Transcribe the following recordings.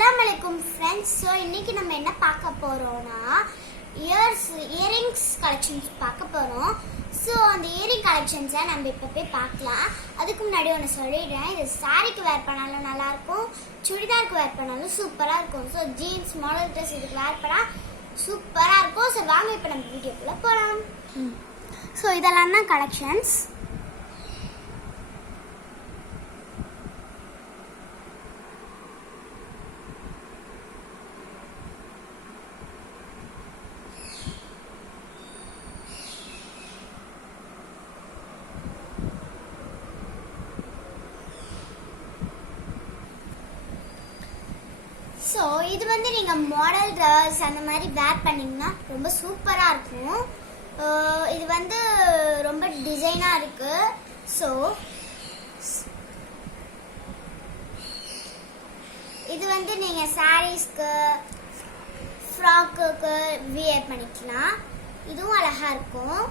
अस्सलाम वालेकुम friends. So இன்னைக்கு நம்ம என்ன பார்க்க போறோம்னா இயரிங்ஸ் கலெக்ஷன்ஸ் பார்க்க போறோம். ஸோ அந்த இயரிங் கலெக்ஷன்ஸை நம்ம இப்போ போய் பார்க்கலாம். அதுக்கு முன்னாடி ஒன்று சொல்லிடுறேன், இது சாரிக்கு வேர் பண்ணாலும் நல்லா இருக்கும், சுடிதாருக்கு வேர் பண்ணாலும் சூப்பராக இருக்கும். ஸோ ஜீன்ஸ் மாடல் ட்ரெஸ் இதுக்கு வேர் பண்ணால் சூப்பராக இருக்கும். ஸோ வாங்க இப்போ நம்ம வீடியோக்குள்ளே போகலாம். ஸோ இதெல்லாம் தான் கலெக்ஷன்ஸ். ஸோ இது வந்து நீங்கள் மாடல் ட்ரெஸ் அந்த மாதிரி வேர் பண்ணிங்கன்னா ரொம்ப சூப்பராக இருக்கும். இது வந்து ரொம்ப டிசைனாக இருக்குது. ஸோ இது வந்து நீங்கள் சாரீஸ்க்கு ஃப்ராக்குக்கு வியர் பண்ணிக்கலாம். இதுவும் அழகாக இருக்கும்.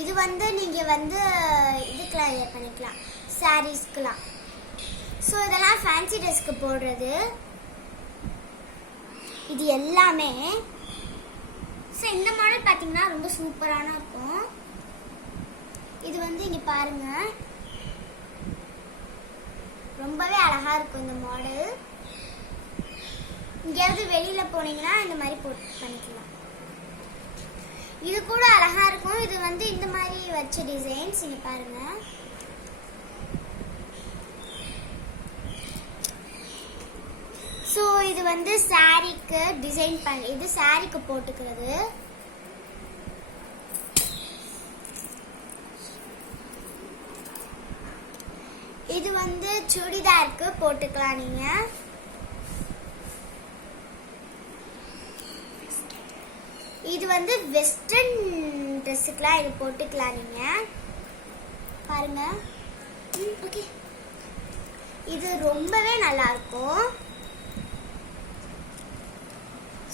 இது வந்து நீங்கள் வந்து இதுக்கெலாம் வியர் பண்ணிக்கலாம், சாரீஸ்க்குலாம். ஸோ இதெல்லாம் ஃபேன்சி ட்ரெஸ்க்கு போடுறது இது எல்லாமே. ஸோ இந்த மாடல் பார்த்தீங்கன்னா ரொம்ப சூப்பரான இருக்கும். இது வந்து இங்கே பாருங்கள், ரொம்பவே அழகாக இருக்கும் இந்த மாடல். எங்கேயாவது வெளியில் போனீங்கன்னா இந்த மாதிரி போட்டு பண்ணிக்கலாம். இது கூட அழகா இருக்கும். இது வந்து இந்த மாதிரி வச்ச டிசைன்ஸ் இங்க பாருங்க. ஸோ இது வந்து சாரிக்கு டிசைன் பண்ணி, இது சாரிக்கு போட்டுக்கிறது. இது வந்து சுடிதாருக்கு போட்டுக்கலாம் நீங்க. இது வந்து வெஸ்டர்ன் ட்ரெஸ்ஸுக்குலாம் இது போட்டுக்கலாம் நீங்க பாருங்க. ஓகே, இது ரொம்பவே நல்லா இருக்கும்.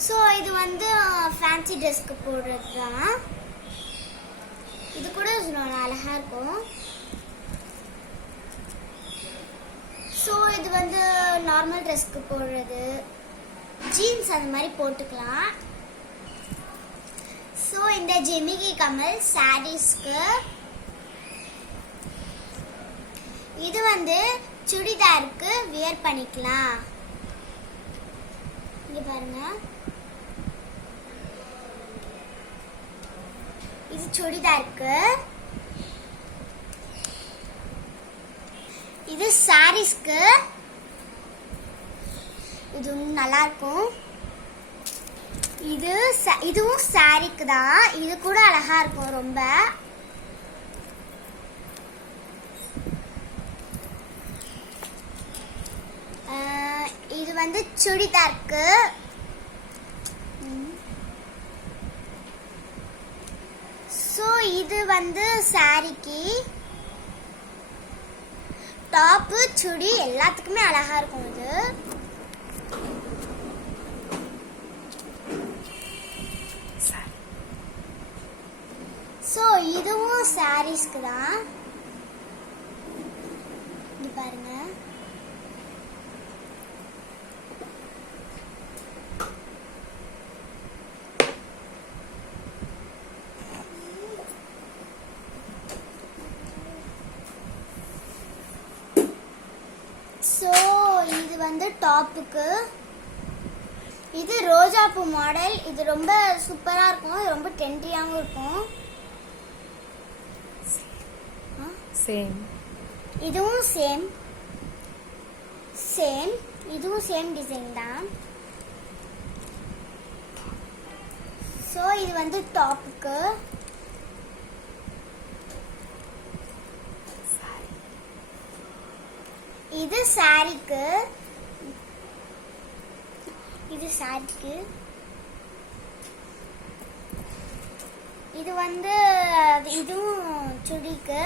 ஸோ இது வந்து ஃபேன்சி ட்ரெஸ்க்கு போடுறது தான். இது கூட அழகா இருக்கும். ஸோ இது வந்து நார்மல் ட்ரெஸ்க்கு போடுறது, ஜீன்ஸ் அந்த மாதிரி போட்டுக்கலாம். ஸோ இந்த ஜிமிக்கி கமல் சாரீஸ்க்கு, இது வந்து சுடிதாருக்கு வியர் பண்ணிக்கலாம். இங்க பாருங்க, இது சுடிதாருக்கு. இது சாரீஸ்க்கு. இது நல்லா இருக்கும். இதுவும் சாரிக்கு தான். இது கூட அழகா இருக்கும் ரொம்ப. இது வந்து சுடிதாருக்கு. ஸோ இது வந்து சாரிக்கு. டாப்பு சுடி எல்லாத்துக்குமே அழகா இருக்கும் இது. ஸோ இதுவும் சாரீஸ்க்கு தான். இது பாருங்க. ஸோ இது வந்து டாப்புக்கு. இது ரோஜாப்பூ மாடல். இது ரொம்ப சூப்பராக இருக்கும், ரொம்ப ட்ரெண்டியாகவும் இருக்கும். சேம். இதுவும் சேம். இதுவும் சேம் டிசைன் தான். ஸோ இது வந்து டாப்புக்கு. இது சாரிக்கு. இது வந்து இதுவும் சுடிக்கு.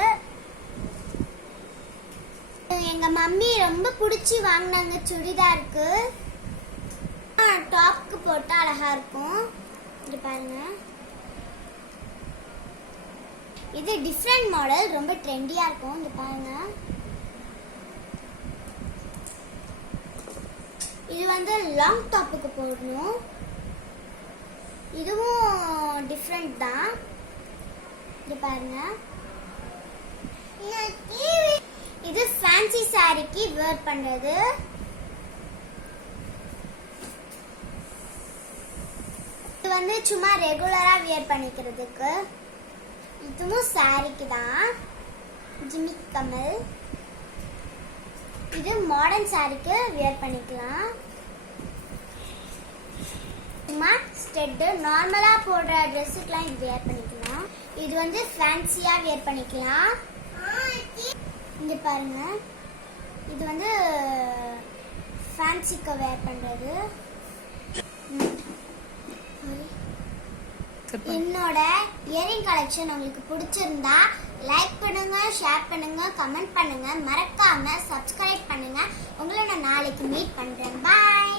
எங்க மம்மி ரொம்ப பிடிச்சி வாங்கினாங்க சுடிதாருக்கு. டாப்க்கு போட்டா அழகா இருக்கும். இது பாருங்க. இது டிஃப்ரெண்ட் மாடல், ரொம்ப ட்ரெண்டியா இருக்கும். இங்க பாருங்க. இது வந்து லாங் டாப்புக்கு போடணும். இதுவும் டிஃப்ரெண்ட் தான். இங்க பாருங்க. இது ஃபேன்சி சாரிக்கு வேர் பண்றது. இது வந்து சும்மா ரெகுலரா வியர் பண்ணிக்கிறதுக்கு. இதுவும் சாரிக்கு தான். ஜிம்மி கமல். இது மாடர்ன் சாரிக்கு வியர் பண்ணிக்கலாம். சும்மா ஸ்டெட் நார்மலா போடுற ட்ரெஸ்ஸுக்குலாம் இது வியர் பண்ணிக்கலாம். இது வந்து ஃபேன்சியா வியர் பண்ணிக்கலாம். இங்க பாருங்க. இது வந்து ஃபேன்சிக்கு வேர் பண்றது. என்னோட இயரிங் கலெக்ஷன் உங்களுக்கு பிடிச்சிருந்தா லைக் பண்ணுங்க, ஷேர் பண்ணுங்க, கமெண்ட் பண்ணுங்க, மறக்காம சப்ஸ்கிரைப் பண்ணுங்க. உங்களை நான் நாளைக்கு மீட் பண்றேன். பாய்.